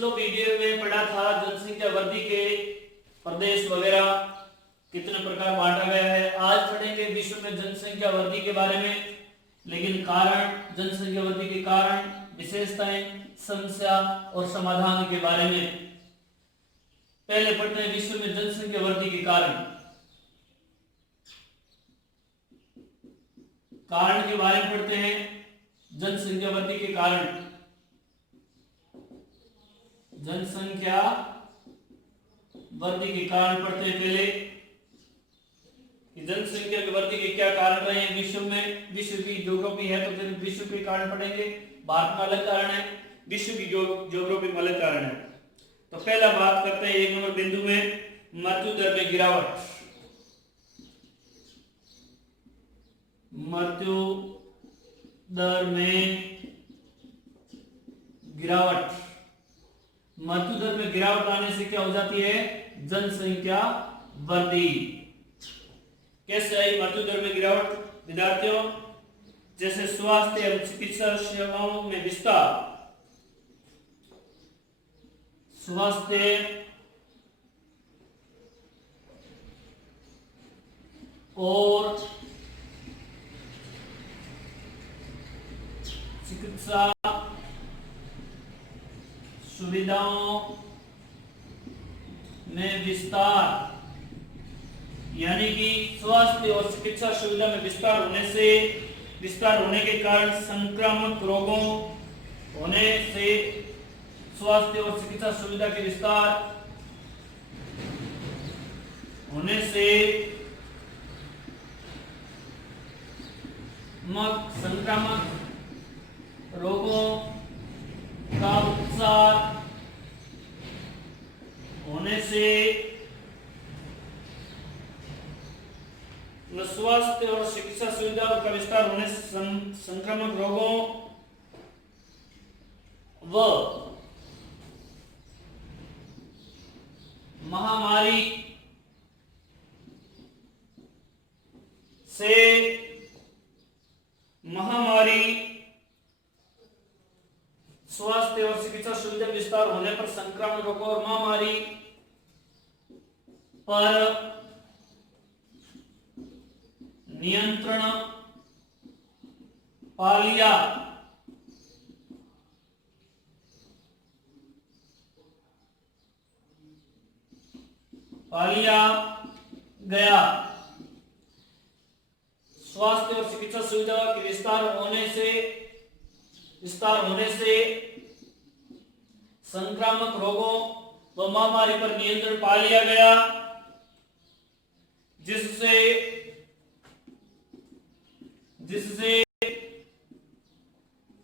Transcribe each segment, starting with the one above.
पिछले वीडियो में पढ़ा था जनसंख्या वृद्धि के प्रदेश वगैरह कितने प्रकार बांटा गया है। आज पढ़ेंगे विश्व में जनसंख्या वृद्धि के बारे में, लेकिन कारण, जनसंख्या वृद्धि के कारण, विशेषताएं, समस्या और समाधान के बारे में। पहले पढ़ते हैं विश्व में जनसंख्या वृद्धि के कारण। कारण के बारे में पढ़ते हैं। जनसंख्या वृद्धि के कारण, जनसंख्या वृद्धि के कारण पढ़ते हैं पहले कि जनसंख्या की वृद्धि के क्या कारण रहे हैं विश्व में। विश्व की ज्योग्राफी है तो फिर विश्व के कारण पढ़ेंगे। भारत में अलग कारण है, विश्व की ज्योग्राफी में अलग कारण है। तो पहला बात करते हैं 1 नंबर बिंदु में मृत्यु दर में गिरावट। मृत्यु दर में गिरावट। मृत्यु दर में गिरावट आने से क्या हो जाती है? जनसंख्या वृद्धि। कैसे आई मृत्यु दर में गिरावट विद्यार्थियों? जैसे स्वास्थ्य एवं चिकित्सा सेवाओं में विस्तार, स्वास्थ्य और चिकित्सा सुविधाओं में विस्तार, यानी कि स्वास्थ्य और चिकित्सा सुविधा में विस्तार होने के कारण संक्रामक रोगों होने से स्वास्थ्य और चिकित्सा सुविधा के विस्तार होने से संक्रामक रोगों का उपचार होने से स्वास्थ्य और चिकित्सा सुविधाओं का विस्तार होने से संक्रामक रोगों व महामारी स्वास्थ्य और चिकित्सा सुविधा विस्तार होने पर संक्रामक रोगों और महामारी पर नियंत्रण पा लिया। गया। स्वास्थ्य और चिकित्सा सुविधा के विस्तार होने से संक्रामक रोगों व महामारी पर नियंत्रण पा लिया गया, जिससे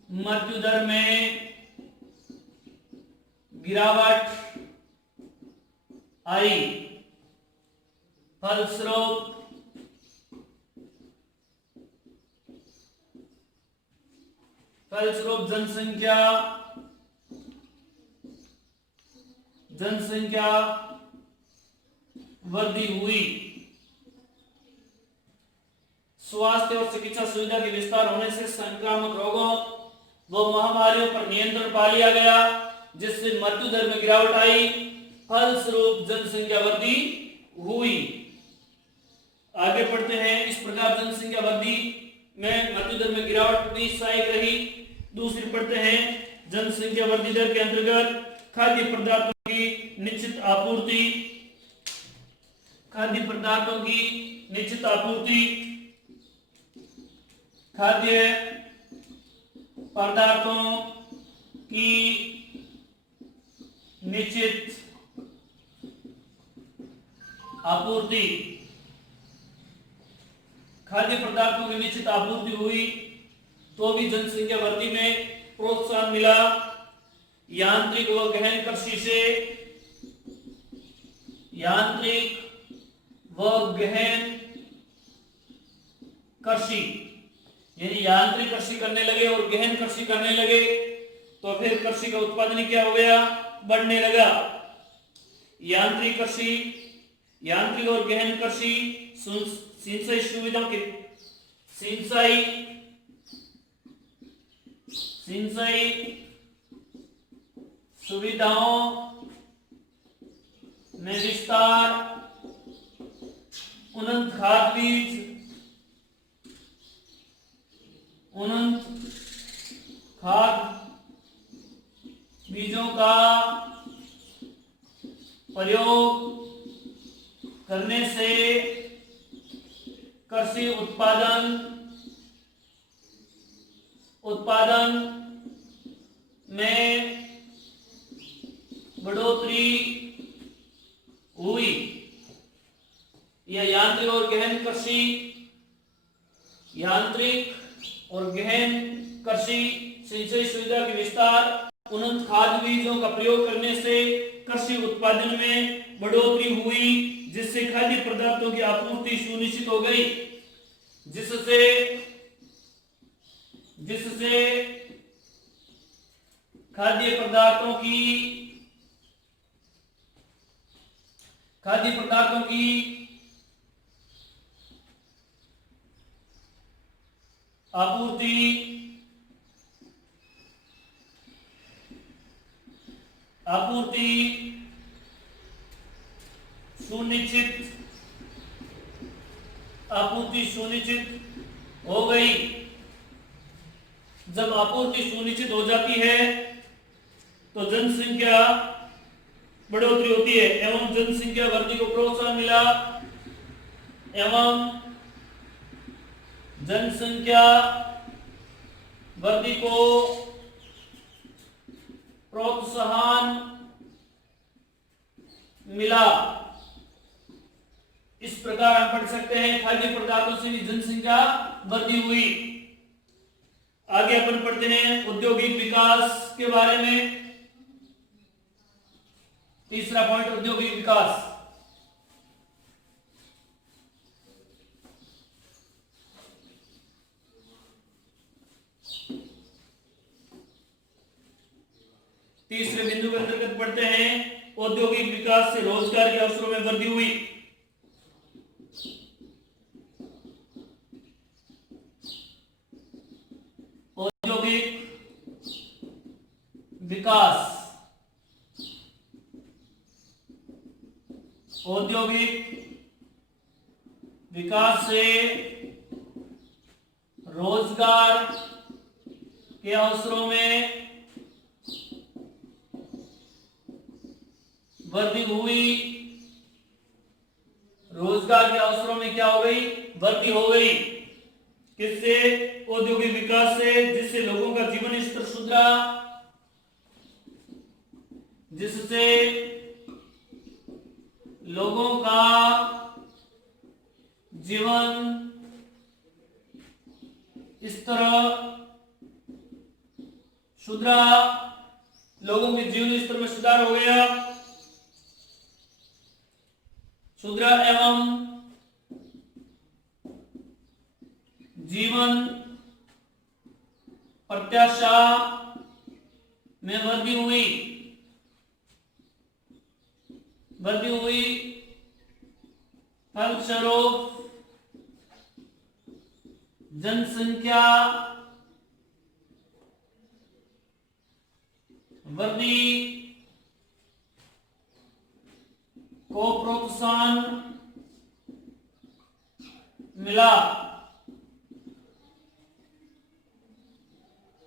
मृत्यु दर में गिरावट आई। फलस्वरूप जनसंख्या वृद्धि हुई। स्वास्थ्य और चिकित्सा सुविधा के विस्तार होने से संक्रामक रोगों व महामारियों पर नियंत्रण पा लिया गया, जिससे मृत्यु दर में गिरावट आई। फलस्वरूप जनसंख्या वृद्धि हुई। आगे पढ़ते हैं। इस प्रकार जनसंख्या वृद्धि में मृत्यु दर में गिरावट भी सहायक रही। दूसरी पढ़ते हैं। जनसंख्या वृद्धि दर के अंतर्गत खाद्य पदार्थों की निश्चित आपूर्ति, खाद्य पदार्थों की निश्चित आपूर्ति, खाद्य पदार्थों की निश्चित आपूर्ति, खाद्य पदार्थों की निश्चित आपूर्ति हुई तो भी जनसंख्या वृद्धि में प्रोत्साहन मिला। यांत्रिक व गहन कृषि से, यांत्रिक व गहन कृषि, यानी यांत्रिक कृषि करने लगे और गहन कृषि करने लगे तो फिर कृषि का उत्पादन क्या हो गया? बढ़ने लगा। यांत्रिक कृषि, यांत्रिक और गहन कृषि सिंचाई सुविधाओं के सिंचाई सुविधाओं में विस्तार, उन्नत खाद बीज, उन्नत खाद बीजों का प्रयोग करने से कृषि उत्पादन में बढ़ोतरी हुई। यह यांत्रिक और गहन कृषि, यांत्रिक और गहन कृषि सिंचाई सुविधा के विस्तार, उन्नत खाद बीजों का प्रयोग करने से कृषि उत्पादन में बढ़ोतरी हुई, जिससे खाद्य पदार्थों की आपूर्ति सुनिश्चित हो गई, जिससे खाद्य पदार्थों की आपूर्ति सुनिश्चित हो गई। जब आपूर्ति सुनिश्चित हो जाती है तो जनसंख्या बढ़ोतरी होती है एवं जनसंख्या वृद्धि को प्रोत्साहन मिला एवं जनसंख्या वृद्धि को प्रोत्साहन मिला। इस प्रकार हम पढ़ सकते हैं खाद्य पदार्थों से भी जनसंख्या वृद्धि हुई। आगे अपन पढ़ते हैं औद्योगिक विकास के बारे में। तीसरा पॉइंट, औद्योगिक विकास। तीसरे बिंदु के अंतर्गत पढ़ते हैं औद्योगिक विकास से रोजगार के अवसरों में वृद्धि हुई। औद्योगिक विकास, औद्योगिक विकास से रोजगार के अवसरों में वृद्धि हुई। रोजगार के अवसरों में क्या हो गई? वृद्धि हो गई। किससे? औद्योगिक विकास से, जिससे लोगों का जीवन स्तर सुधरा, जिससे लोगों का जीवन स्तर सुधरा, लोगों के जीवन स्तर में सुधार हो गया, सुधरा एवं जीवन प्रत्याशा में वृद्धि हुई। फलस्वरूप जनसंख्या वृद्धि को प्रोत्साहन मिला।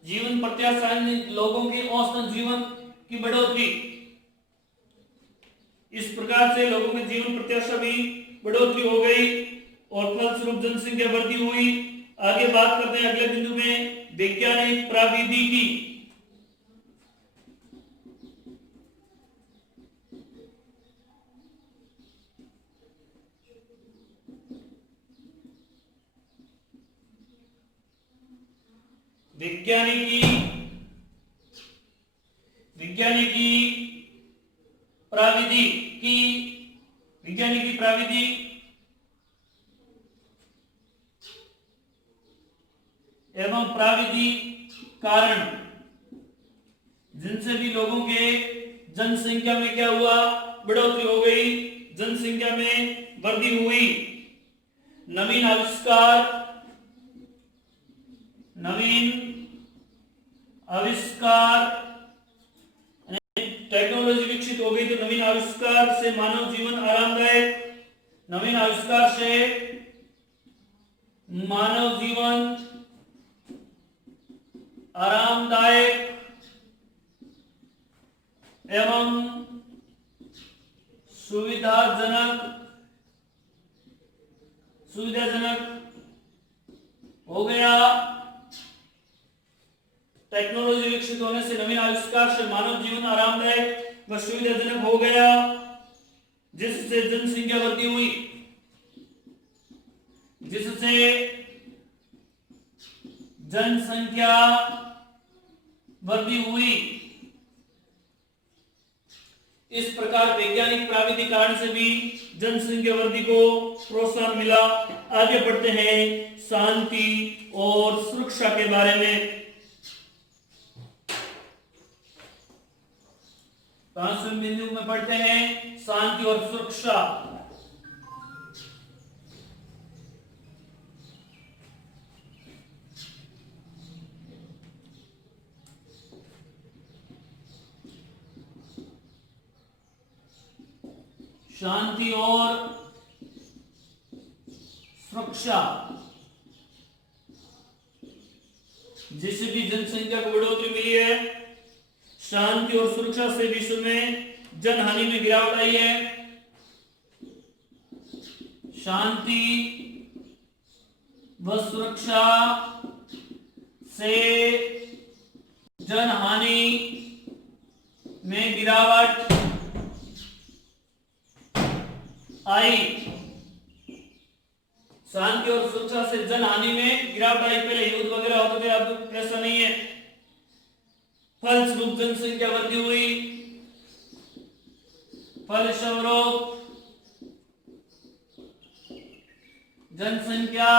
जीवन प्रत्याशा, लोगों की औसतन जीवन की बढ़ोतरी। इस प्रकार से लोगों के जीवन प्रत्याशा भी बढ़ोतरी हो गई और फलस्वरूप जनसंख्या वृद्धि हुई। आगे बात करते हैं अगले बिंदु में वैज्ञानिक प्रविधि की। विज्ञानिकी प्रविधि एवं प्राविधि कारण, जिनसे भी लोगों के जनसंख्या में क्या हुआ? बढ़ोतरी हो गई, जनसंख्या में वृद्धि हुई। नवीन आविष्कार टेक्नोलॉजी विकसित हो गई तो नवीन आविष्कार से मानव जीवन आरामदायक, नवीन आविष्कार से मानव जीवन आरामदायक एवं सुविधाजनक हो गया। टेक्नोलॉजी विकसित होने से नवीन आविष्कार से मानव जीवन आरामदायक व सुविधाजनक हो गया, जिससे जनसंख्या वृद्धि हुई, जिससे जनसंख्या वृद्धि हुई। इस प्रकार वैज्ञानिक प्राविधिक कारण से भी जनसंख्या वृद्धि को प्रोत्साहन मिला। आगे बढ़ते हैं शांति और सुरक्षा के बारे में। 5वें बिंदु में पढ़ते हैं शांति और सुरक्षा। शांति और सुरक्षा, जिससे भी जनसंख्या को बढ़ोतरी मिली है। शांति और सुरक्षा से विश्व में जनहानि में गिरावट आई है। शांति व सुरक्षा से जनहानि में गिरावट आई। शांति और सुरक्षा से जनहानि में गिरावट आई। पहले युद्ध वगैरह होते थे, अब ऐसा नहीं है। फलस्वरूप जनसंख्या वृद्धि हुई। फलस्वरूप जनसंख्या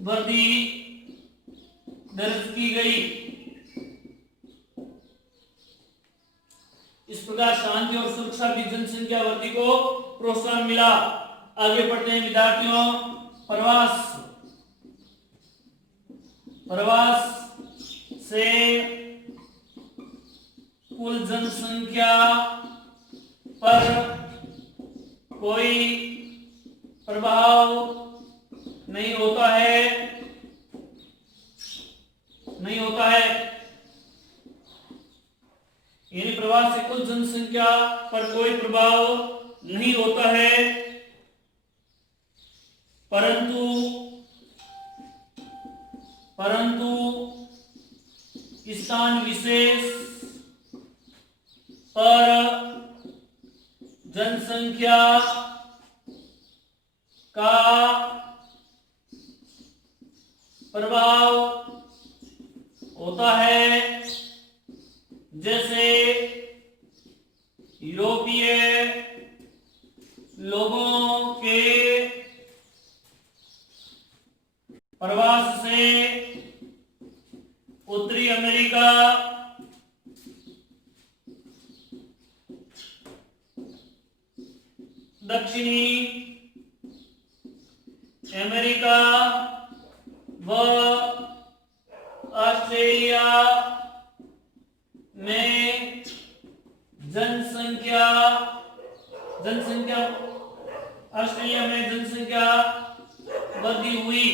वृद्धि दर्ज की गई। इस प्रकार शांति और सुरक्षा भी जनसंख्या वृद्धि को प्रोत्साहन मिला। आगे पढ़ते हैं विद्यार्थियों। प्रवास से कुल जनसंख्या पर कोई प्रभाव नहीं होता है, यानी प्रवास से कुल जनसंख्या पर कोई प्रभाव नहीं होता है, परंतु स्थान विशेष पर जनसंख्या का प्रभाव होता है। जैसे यूरोपीय लोगों के प्रवास से उत्तरी अमेरिका, दक्षिणी अमेरिका व ऑस्ट्रेलिया में जनसंख्या वृद्धि हुई।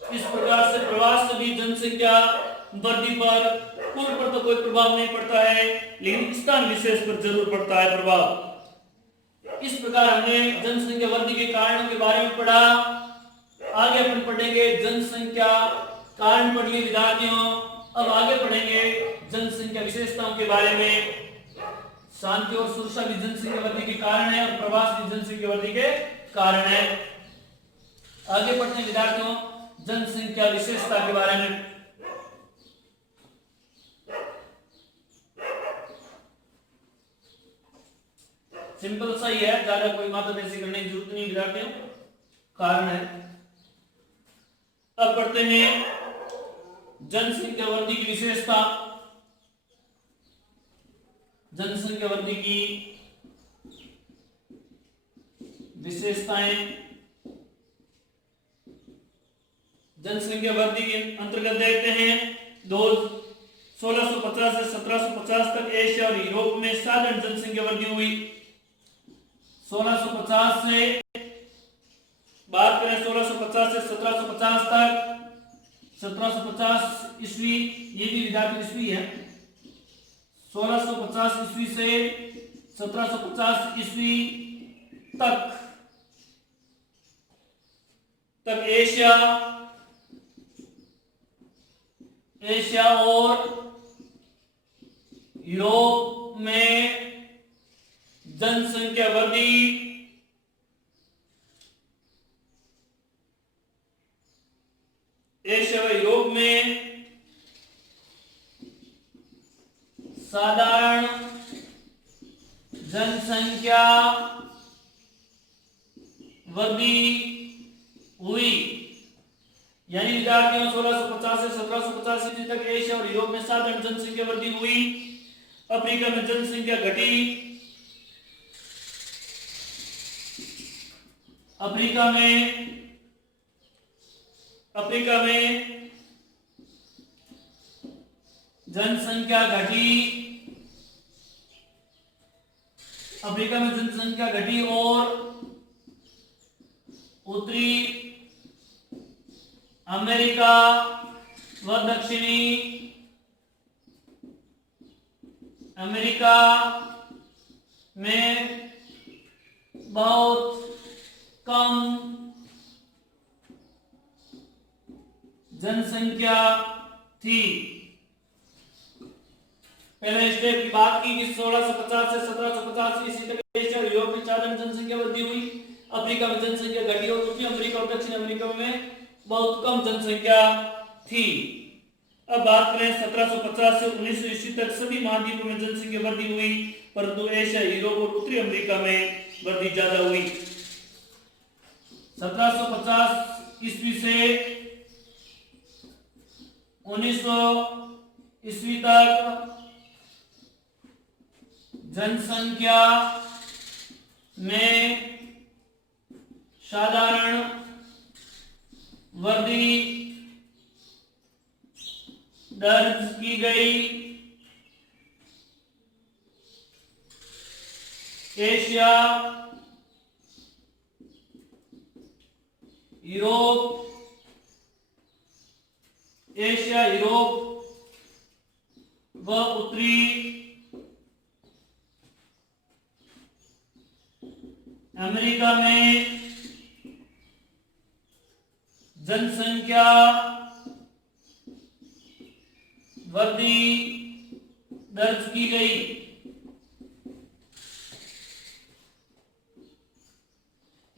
इस प्रकार से प्रवास से भी जनसंख्या वृद्धि पर कुल पर तो कोई प्रभाव नहीं पड़ता है, लेकिन स्थान विशेष पर जरूर पड़ता है प्रभाव। इस प्रकार हमने जनसंख्या वृद्धि के कारणों के बारे में पढ़ा। आगे अपन पढ़ेंगे जनसंख्या कारण पढ़ लिए विद्यार्थियों। अब आगे पढ़ेंगे जनसंख्या विशेषताओं के बारे में। शांति और सुरक्षा भी जनसंख्या वृद्धि के कारण है और प्रवास भी जनसंख्या वृद्धि के कारण है। आगे पढ़ते हैं विद्यार्थियों जनसंख्या विशेषता के बारे में। सिंपल सा ही है, ज्यादा कोई माथापैसी करने की जरूरत नहीं विद्यार्थियों, कारण है। अब पढ़ते हैं जनसंख्या वृद्धि की विशेषता। जनसंख्या वृद्धि की विशेषताएं। जनसंख्या वृद्धि के अंतर्गत देखते हैं दो 1650 से 1750 तक एशिया और यूरोप में साधारण जनसंख्या वृद्धि हुई। 1650 से बात करें 1650 से 1750 तक, 1750 ईस्वी, ये भी विद्यार्थी ईस्वी है, 1650 ईस्वी से 1750 ईस्वी तक एशिया और यूरोप में जनसंख्या वृद्धि एशिया व यूरोप में साधारण जनसंख्या वृद्धि हुई। यानी विद्यार्थियों 1650 से 1750 ईस्वी तक एशिया और यूरोप में साधारण जनसंख्या वृद्धि हुई। अफ्रीका में जनसंख्या घटी। अफ्रीका में जनसंख्या घटी। अफ्रीका में जनसंख्या घटी और उत्तरी अमेरिका व दक्षिणी अमेरिका में बहुत कम जनसंख्या थी। पहले स्टेप की बात की कि 1650 से 1750 ईस्वी तक एशिया और यूरोप में साधारण जनसंख्या वृद्धि हुई। अफ्रीका में जनसंख्या घटी और उत्तरी अमेरिका और दक्षिण अमेरिका में बहुत कम जनसंख्या थी। अब बात करें 1750 से 1900 ईस्वी तक सभी महाद्वीपों में जनसंख्या वृद्धि हुई, परंतु एशिया, यूरोप और उत्तरी अमेरिका में वृद्धि ज्यादा हुई। 1750 ईस्वी से 1900 ईस्वी तक जनसंख्या में साधारण वृद्धि दर्ज की गई। एशिया, यूरोप व उत्तरी अमेरिका में जनसंख्या वृद्धि दर्ज की गई।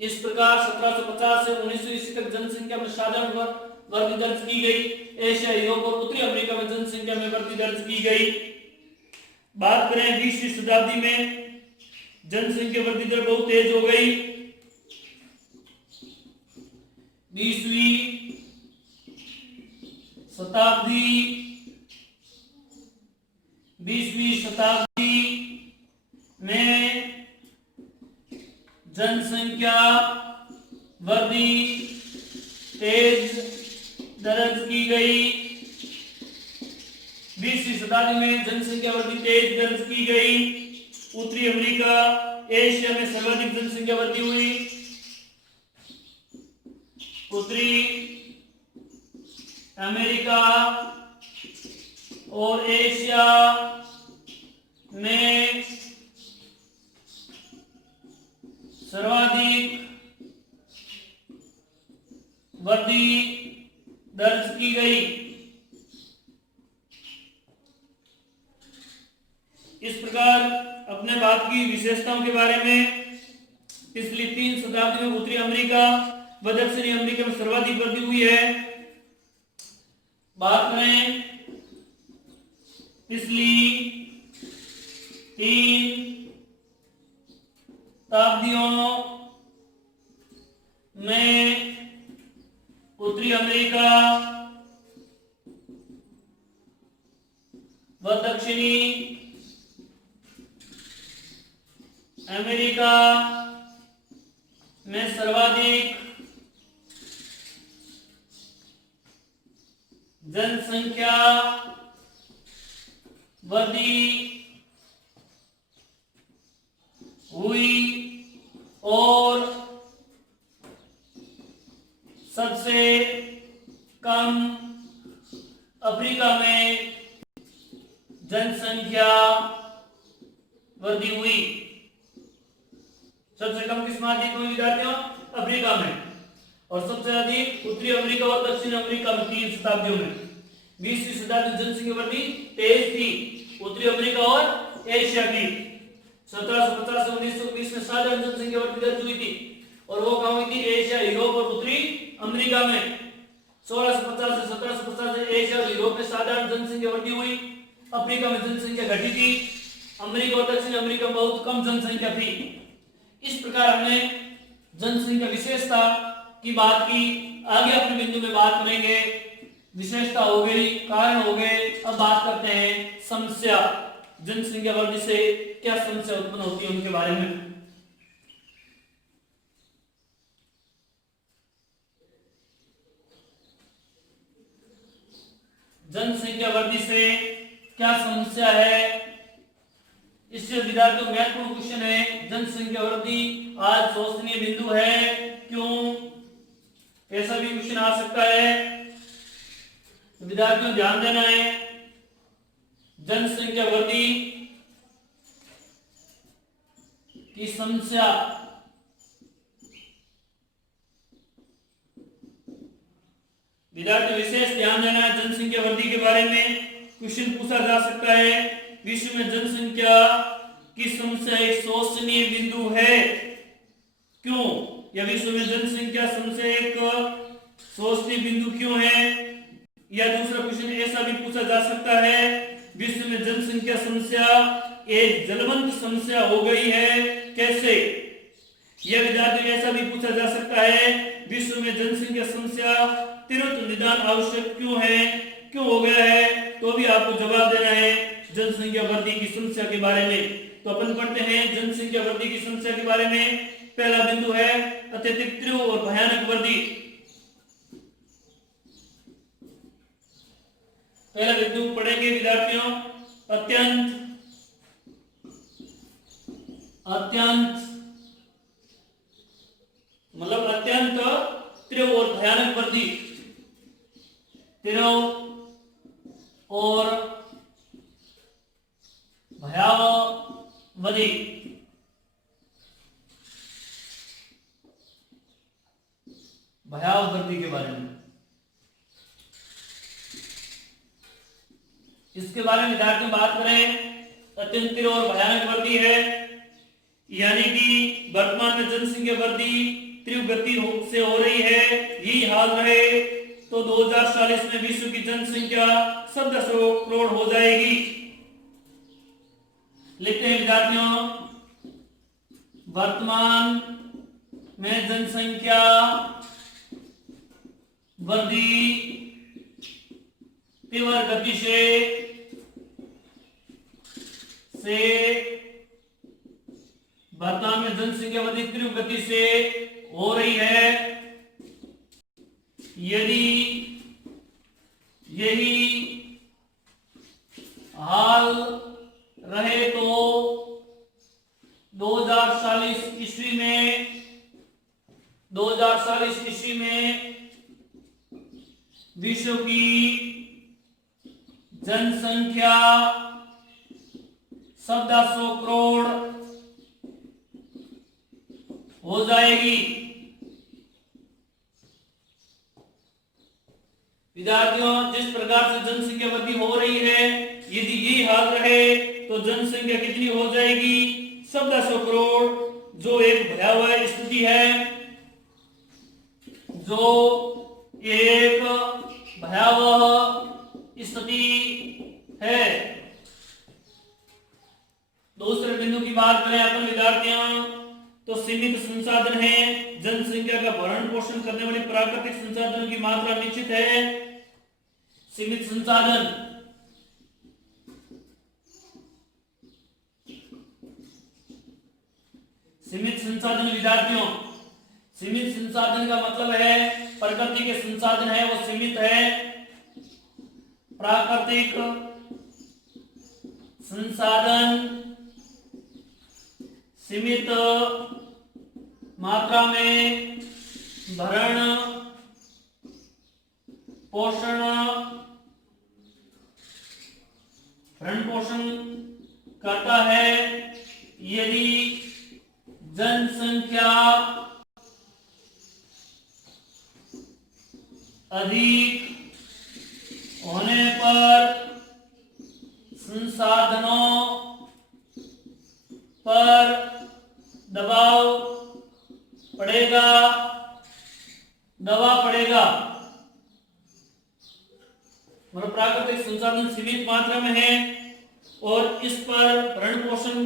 इस प्रकार 1750 से 1900 ईस्वी तक जनसंख्या में साधारण वृद्धि दर्ज की गई। एशिया, यूरोप और उत्तरी अमेरिका में जनसंख्या में वृद्धि दर्ज की गई। बात करें 20वीं शताब्दी में जनसंख्या वृद्धि दर बहुत तेज हो गई। 20वीं शताब्दी में जनसंख्या वृद्धि तेज दर्ज की गई। 20वीं शताब्दी में जनसंख्या वृद्धि तेज दर्ज की गई। उत्तरी अमेरिका, एशिया में सर्वाधिक जनसंख्या वृद्धि हुई। उत्तरी अमेरिका और एशिया में सर्वाधिक वृद्धि दर्ज की गई। इस प्रकार अपने बात की विशेषताओं के बारे में, पिछली 3 शताब्दी में उत्तरी अमेरिका व दक्षिणी अमेरिका में सर्वाधिक वृद्धि हुई है। बात करें पिछली 3 शताब्दियों में उत्तरी अमेरिका व दक्षिणी अमेरिका में सर्वाधिक जनसंख्या वृद्धि हुई और सबसे कम अफ्रीका में जनसंख्या वृद्धि हुई। सबसे कम किस महाद्वीप में विद्यार्थियों? अफ्रीका में। और सबसे अधिक उत्तरी अमेरिका और दक्षिण अमेरिका में 3 शताब्दियों में। 20वीं शताब्दी में जनसंख्या वृद्धि तेज थी उत्तरी अमेरिका और एशिया की। 1750 से 1920 में साधारण जनसंख्या वृद्धि दर्ज हुई थी और वो कहाँ हुई थी? एशिया, यूरोप और उत्तरी अमेरिका में। 1650 से 1750 से एशिया और यूरोप में साधारण जनसंख्या वृद्धि हुई। अफ्रीका में जनसंख्या घटी थी। अमेरिका और दक्षिण अमेरिका में बहुत कम जनसंख्या थी। इस प्रकार हमने जनसंख्या विशेषता की बात की। आगे अपने बिंदु में बात करेंगे। विशेषता हो गई, कारण हो गए, अब बात करते हैं समस्या। जनसंख्या वृद्धि से क्या समस्या उत्पन्न होती है उनके बारे में। जनसंख्या वृद्धि से क्या समस्या है, इससे विद्यार्थियों महत्वपूर्ण क्वेश्चन है। जनसंख्या वृद्धि आज शोचनीय बिंदु है, क्यों? ऐसा भी क्वेश्चन आ सकता है, विद्यार्थियों ध्यान देना है। जनसंख्या वृद्धि की समस्या विद्यार्थियों विशेष ध्यान देना है। जनसंख्या वृद्धि के बारे में क्वेश्चन पूछा जा सकता है। विश्व में जनसंख्या की समस्या एक शोचनीय बिंदु है, क्यों? या विश्व में जनसंख्या समस्या एक शोचनीय बिंदु क्यों है? या दूसरा क्वेश्चन ऐसा भी पूछा जा सकता है, विश्व में जनसंख्या समस्या एक जलवंत समस्या हो गई है, कैसे? यह विद्यार्थी ऐसा भी पूछा जा सकता है, विश्व में जनसंख्या समस्या तुरंत निदान आवश्यक क्यों है, क्यों हो गया है? तो भी आपको जवाब देना है जनसंख्या वृद्धि की समस्या के बारे में। तो अपन पढ़ते हैं जनसंख्या वृद्धि की समस्या के बारे में। पहला बिंदु है अत्यधिक तीव्र और भयानक वृद्धि। पहला बिंदु पढ़ेंगे विद्यार्थियों, अत्यंत मतलब अत्यंत तीव्र और भयानक वृद्धि। तीव्र और भयावह वृद्धि। भयावह वृद्धि के बारे में, इसके बारे में विद्यार्थियों बात करें। अत्यंत तीव्र और भयानक वृद्धि है, यानी कि वर्तमान में जनसंख्या वृद्धि तीव्र गति से हो रही है। यही हाल रहे तो 2040 में विश्व की जनसंख्या 1700 करोड़ हो जाएगी। लिखते हैं विद्यार्थियों, वर्तमान में जनसंख्या वृद्धि तीव्र गति से वर्तमान में जनसंख्या वृद्धि तीव्र गति से हो रही है। यदि यही हाल रहे तो 2040 ईस्वी में विश्व की जनसंख्या 1700 करोड़ हो जाएगी। विद्यार्थियों, जिस प्रकार से जनसंख्या वृद्धि हो रही है, यदि यही हाल रहे तो जनसंख्या कितनी हो जाएगी? 1700 करोड़, जो एक भयावह स्थिति है, जो एक भयावह स्थिति है। दूसरे बिंदु की बात करें अपन विद्यार्थियों, तो सीमित संसाधन है। जनसंख्या का भरण पोषण करने वाले प्राकृतिक संसाधनों की मात्रा निश्चित है। सीमित संसाधन, सीमित संसाधन विद्यार्थियों, सीमित संसाधन का मतलब है प्रकृति के संसाधन है वो सीमित है। प्राकृतिक संसाधन सीमित मात्रा में भरण पोषण करता है। यदि जनसंख्या अधिक होने पर संसाधनों पर दबाव पड़ेगा। मतलब प्राकृतिक संसाधन सीमित मात्रा में है और इस पर भरण पोषण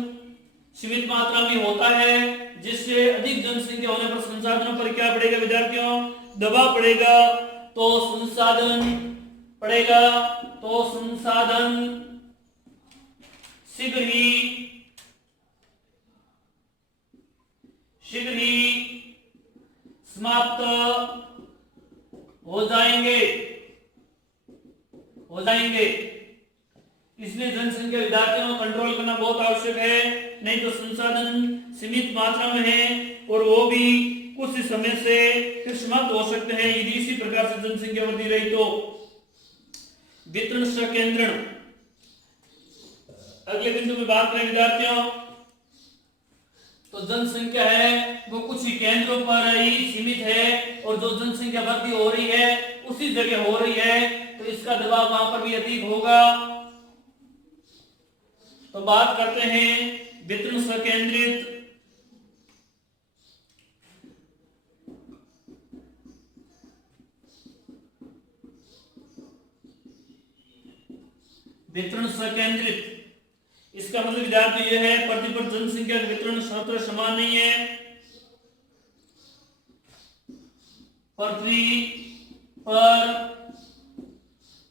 सीमित मात्रा में होता है, जिससे अधिक जनसंख्या होने पर संसाधनों पर क्या पड़ेगा विद्यार्थियों? दबाव पड़ेगा। तो संसाधन शीघ्र ही समाप्त हो जाएंगे। इसलिए जनसंख्या विद्यार्थियों को कंट्रोल करना बहुत आवश्यक है, नहीं तो संसाधन सीमित मात्रा में है और वो भी कुछ समय से फिर समाप्त हो सकते हैं यदि इसी प्रकार से जनसंख्या वृद्धि रही तो। वितरण संकेंद्रण, अगले बिंदु में बात करें विद्यार्थियों, तो जनसंख्या है वो कुछ ही केंद्रों पर ही सीमित है और जो जनसंख्या वृद्धि हो रही है उसी जगह हो रही है, तो इसका दबाव वहां पर भी अधिक होगा। तो बात करते हैं वितरण संकेंद्रित। वितरण संकेंद्रित इसका मतलब विद्यार्थी यह है पृथ्वी पर जनसंख्या का वितरण सर्वत्र समान नहीं है। पृथ्वी पर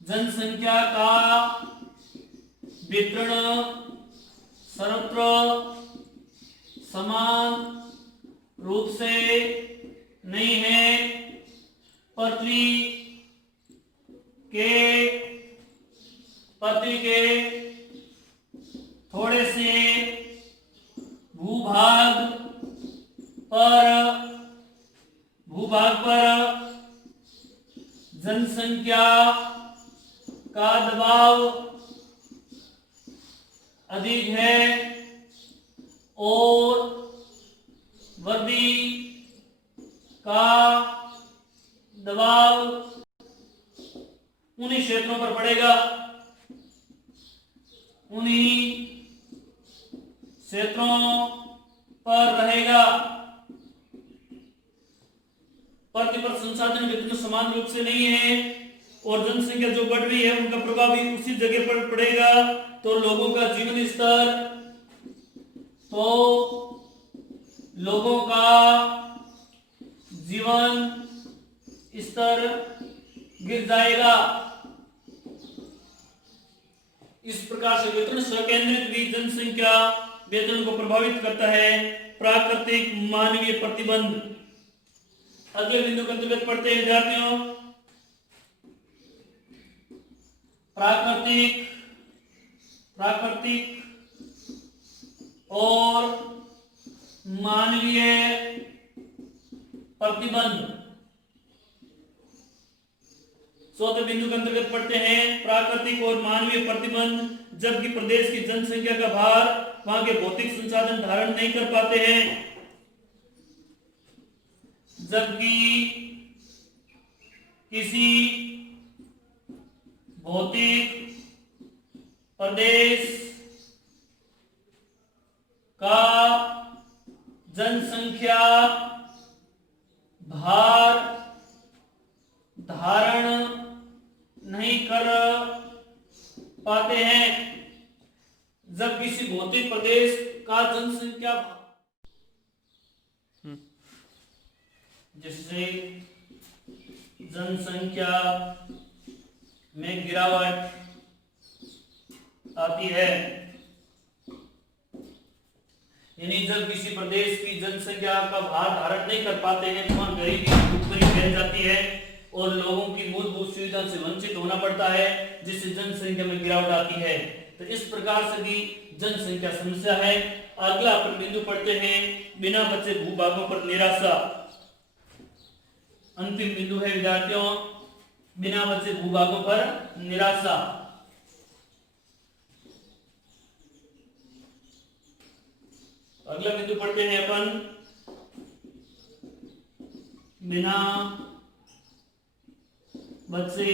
जनसंख्या का वितरण सर्वत्र समान रूप से नहीं है। पृथ्वी के थोड़े से भूभाग पर जनसंख्या का दबाव अधिक है और वृद्धि का दबाव उन्हीं क्षेत्रों पर पड़ेगा, उन्हीं क्षेत्रों पर रहेगा। पृथ्वी पर संसाधन वितरण समान रूप से नहीं है और जनसंख्या जो बढ़ रही है उनका प्रभाव भी उसी जगह पर पड़ेगा। तो लोगों का जीवन स्तर गिर जाएगा। इस प्रकार से वितरण स्वकेंद्रित भी जनसंख्या वितरण को प्रभावित करता है। प्राकृतिक मानवीय प्रतिबंध, अगले बिंदु के अंतर्गत पढ़ते हैं विद्यार्थियों। प्राकृतिक और मानवीय प्रतिबंध। चौथे बिंदु के अंतर्गत पढ़ते हैं प्राकृतिक और मानवीय प्रतिबंध। जबकि प्रदेश की जनसंख्या का भार वहां के भौतिक संसाधन धारण नहीं कर पाते हैं, जबकि किसी भौतिक प्रदेश का जनसंख्या भार धारण नहीं कर पाते हैं, जब किसी भौतिक प्रदेश का जनसंख्या जिससे जनसंख्या में गिरावट आती है, यानी जब किसी प्रदेश की जनसंख्या का भार धारण नहीं कर पाते हैं तो वहां गरीबी भुखमरी फैल जाती है और लोगों की मूलभूत सुविधा से वंचित होना पड़ता है, जिससे जनसंख्या में गिरावट आती है। तो इस प्रकार से भी जनसंख्या समस्या है। अगला अपन बिंदु पढ़ते हैं, बिना बचे भूभागों पर निराशा। अंतिम बिंदु है विद्यार्थियों, बिना बचे भूभागों पर निराशा। अगला बिंदु पढ़ते हैं अपन, बिना बचे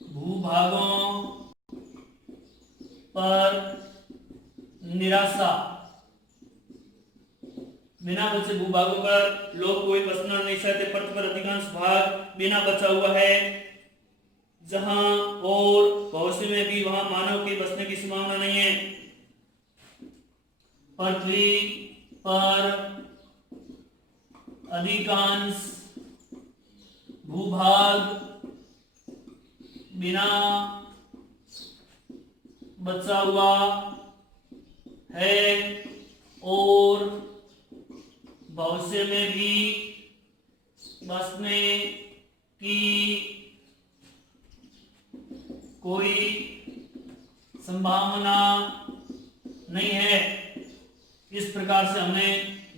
भूभागों पर निराशा। बिना बचे भूभागों पर लोग कोई बसना नहीं चाहते, पृथ्वी पर अधिकांश भाग बिना बचा हुआ है, जहां और भविष्य में भी वहां मानव के बसने की संभावना नहीं है। पृथ्वी पर अधिकांश भूभाग बिना बचा हुआ है और भविष्य में भी बसने की कोई संभावना नहीं है। इस प्रकार से हमने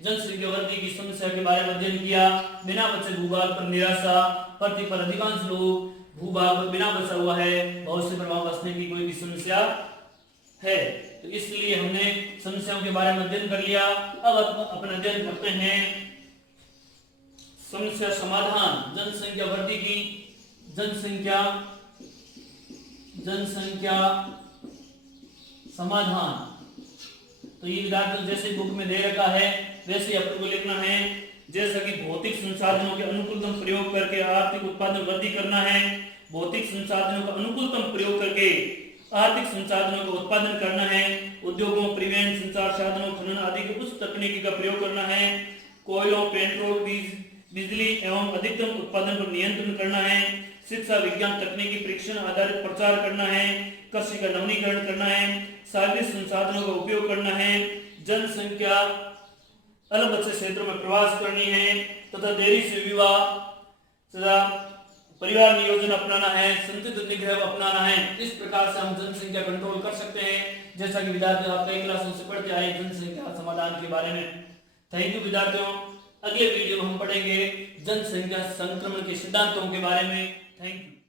जनसंख्या वृद्धि की समस्या के बारे में अध्ययन किया। बिना बचे भूभाग पर निराशा, पृथ्वी पर अधिकांश लोग भूभाग बिना बचा हुआ है, भविष्य में वहां बसने की कोई भी समस्या है। तो इसलिए हमने समस्याओं के बारे में अध्ययन कर लिया। अब अपना अध्ययन करते हैं समस्या समाधान। जनसंख्या वृद्धि की जनसंख्या समाधान। तो ये विद्यार्थियों जैसे बुक में दे रखा है वैसे अपन को लिखना है। जैसा कि भौतिक संसाधनों के अनुकूलतम प्रयोग करके आर्थिक उत्पादन वृद्धि करना है। भौतिक संसाधनों का अनुकूलतम प्रयोग करके आर्थिक संसाधनों का उत्पादन करना है। उद्योगों, परिवहन, संचार साधनों, खनन आदि की उच्च तकनीकी का प्रयोग करना है। कोयलों, पेट्रोल, बिजली एवं अधिकतम उत्पादन पर नियंत्रण करना है। शिक्षा, विज्ञान, तकनीकी परीक्षण आधारित प्रचार करना है। कृषि का नवीनीकरण करना है। सागरीय संसाधनों का उपयोग करना है। जनसंख्या अलग बचे क्षेत्रों में प्रवास करनी है तथा देरी से विवाह तथा परिवार नियोजन अपनाना है। संतुलित निग्रह अपनाना है। इस प्रकार से हम जनसंख्या कंट्रोल कर सकते हैं, जैसा कि विद्यार्थी आप कई क्लासों से पढ़ते आए जनसंख्या समाधान के बारे में। थैंक यू विद्यार्थियों। अगले वीडियो में हम पढ़ेंगे जनसंख्या संक्रमण के सिद्धांतों के बारे में। Thank you.